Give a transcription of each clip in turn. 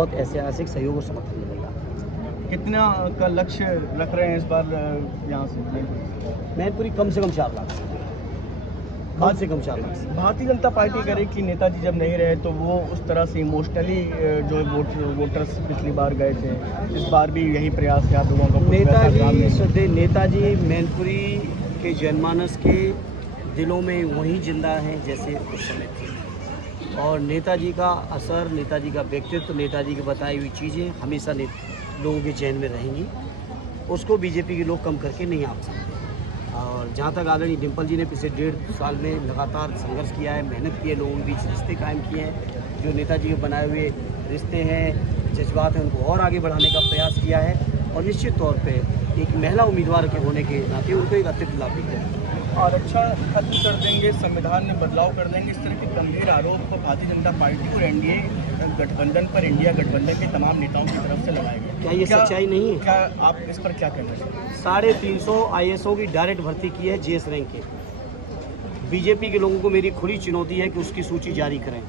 बहुत ऐतिहासिक सहयोग और समर्थन मिलेगा। कितना का लक्ष्य रख रहे हैं इस बार यहाँ से? मैनपुरी कम से कम 4 लाख, कम से कम 4 लाख। भारतीय जनता पार्टी कह रही कि नेताजी जब नहीं रहे तो वो उस तरह से इमोशनली जो वोटर्स पिछली बार गए थे, इस बार भी यही प्रयास है आप लोगों का? नेताजी मैनपुरी के जनमानस के दिलों में वही जिंदा हैं जैसे उस समय थे, और नेताजी का असर, नेताजी का व्यक्तित्व, नेताजी की बताई हुई चीज़ें हमेशा लोगों के चैन में रहेंगी। उसको बीजेपी के लोग कम करके नहीं आ सकते। और जहाँ तक आदरणीय डिम्पल जी ने पिछले 1.5 साल में लगातार संघर्ष किया है, मेहनत की है, लोगों के बीच रिश्ते कायम किए हैं, जो नेताजी के बनाए हुए रिश्ते हैं, जज्बात हैं, उनको और आगे बढ़ाने का प्रयास किया है। और निश्चित तौर पे एक महिला उम्मीदवार के होने के नाते उनको एक अतिरिक्त लाभ भी है। आरक्षण खत्म कर देंगे, संविधान में बदलाव कर देंगे, इस तरह के गंभीर आरोप भारतीय जनता पार्टी और एनडीए गठबंधन पर, इंडिया गठबंधन के तमाम नेताओं की तरफ से लगाए गए। क्या ये सच्चाई नहीं है? क्या आप इस पर क्या कहना चाहिए? 350 IASओं की डायरेक्ट भर्ती की है JS रैंक के। बीजेपी के लोगों को मेरी खुली चुनौती है कि उसकी सूची जारी करें,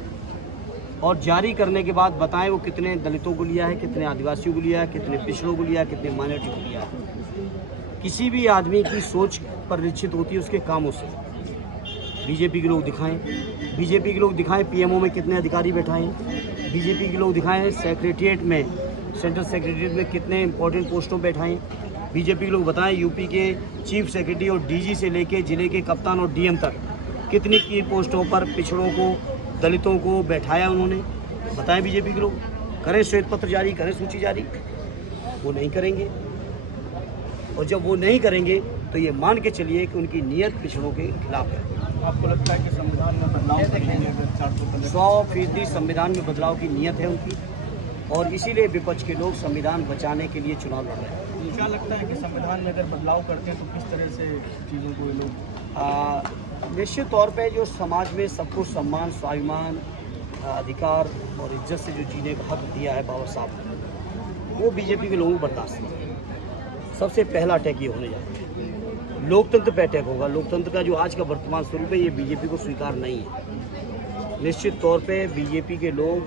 और जारी करने के बाद बताएं वो कितने दलितों को लिया है, कितने आदिवासियों को लिया है, कितने पिछड़ों को लिया है, कितने माइनॉरिटी को लिया है। किसी भी आदमी की सोच पर निश्चित होती है उसके कामों से। बीजेपी के लोग दिखाएं, बीजेपी के लोग दिखाएं PMO में कितने अधिकारी बैठाएं, बीजेपी के लोग दिखाएं सेक्रेटरीट में, सेंट्रल सेक्रेटरीट में कितने इंपॉर्टेंट पोस्टों पर बैठाएं। बीजेपी के लोग बताएं यूपी के चीफ सेक्रेटरी और DG से लेके जिले के कप्तान और DM तक कितनी की पोस्टों पर पिछड़ों को, दलितों को बैठाया उन्होंने, बताएं बीजेपी के लोग। करें श्वेत पत्र जारी, करें सूची जारी। वो नहीं करेंगे, और जब वो नहीं करेंगे तो ये मान के चलिए कि उनकी नीयत पिछड़ों के खिलाफ है। आपको लगता है कि संविधान में बदलाव करेंगे? 100% संविधान में बदलाव की नीयत है उनकी, और इसीलिए विपक्ष के लोग संविधान बचाने के लिए चुनाव लड़ रहे हैं। क्या लगता है कि संविधान में अगर बदलाव करते हैं तो किस तरह से चीज़ों को ये लोग? निश्चित तौर पे जो समाज में सबको सम्मान, स्वाभिमान, अधिकार और इज्जत से जो जीने का हक दिया है बाबा साहब ने, वो बीजेपी के लोगों को बर्दाश्त नहीं है। सबसे पहला अटैक ये होने जाता है, लोकतंत्र पे अटैक होगा। लोकतंत्र का जो आज का वर्तमान स्वरूप है ये बीजेपी को स्वीकार नहीं है। निश्चित तौर पे बीजेपी के लोग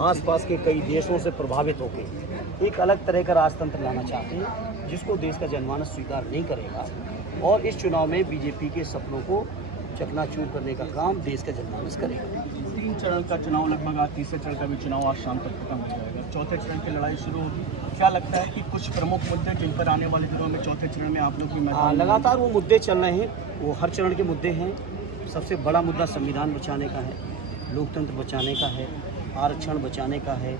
आसपास के कई देशों से प्रभावित होकर एक अलग तरह का राजतंत्र लाना चाहते हैं, जिसको देश का जनमानस स्वीकार नहीं करेगा, और इस चुनाव में बीजेपी के सपनों को चकनाचूर करने का काम देश का जनमानस करेगा। 3 चरण का चुनाव लगभग, आज तीसरे चरण का भी चुनाव आज शाम तक खत्म हो जाएगा, चौथे चरण की लड़ाई शुरू होगी। क्या लगता है कि कुछ प्रमुख मुद्दे जिन पर आने वाले दिनों में चौथे चरण में आप लोग भी लगातार वो मुद्दे चल रहे हैं, वो हर चरण के मुद्दे हैं। सबसे बड़ा मुद्दा संविधान बचाने का है, लोकतंत्र बचाने का है, आरक्षण बचाने का है,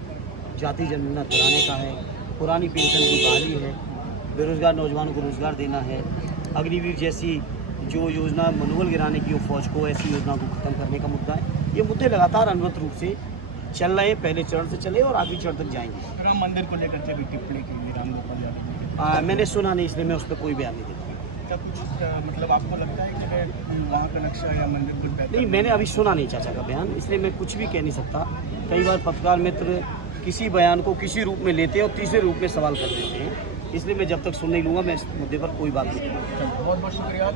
जाति जनगणना कराने का है, पुरानी पेंशन की बहाली है, बेरोजगार नौजवानों को रोजगार देना है, अग्निवीर जैसी जो योजना मनोबल गिराने की वो फौज को, ऐसी योजना को खत्म करने का मुद्दा है। ये मुद्दे लगातार अनवरत रूप से चल रहे हैं, पहले चरण से चले और आखिरी चरण तक जाएंगे। राम मंदिर को लेकर के भी टिप्पणी की राम गोपाल यादव, मैंने सुना नहीं, इसलिए मैं उस पर कोई बयान नहीं देता। क्या कुछ मतलब आपको लगता है कि वहाँ का नक्शा या मंदिर कुछ बेहतर? नहीं, मैंने अभी सुना नहीं चाचा का बयान, इसलिए मैं कुछ भी कह नहीं सकता। कई बार पत्रकार मित्र किसी बयान को किसी रूप में लेते हैं और तीसरे रूप में सवाल कर देते हैं, इसलिए मैं जब तक सुन नहीं लूँगा मैं इस मुद्दे पर कोई बात नहीं करूँगा। बहुत बहुत शुक्रिया।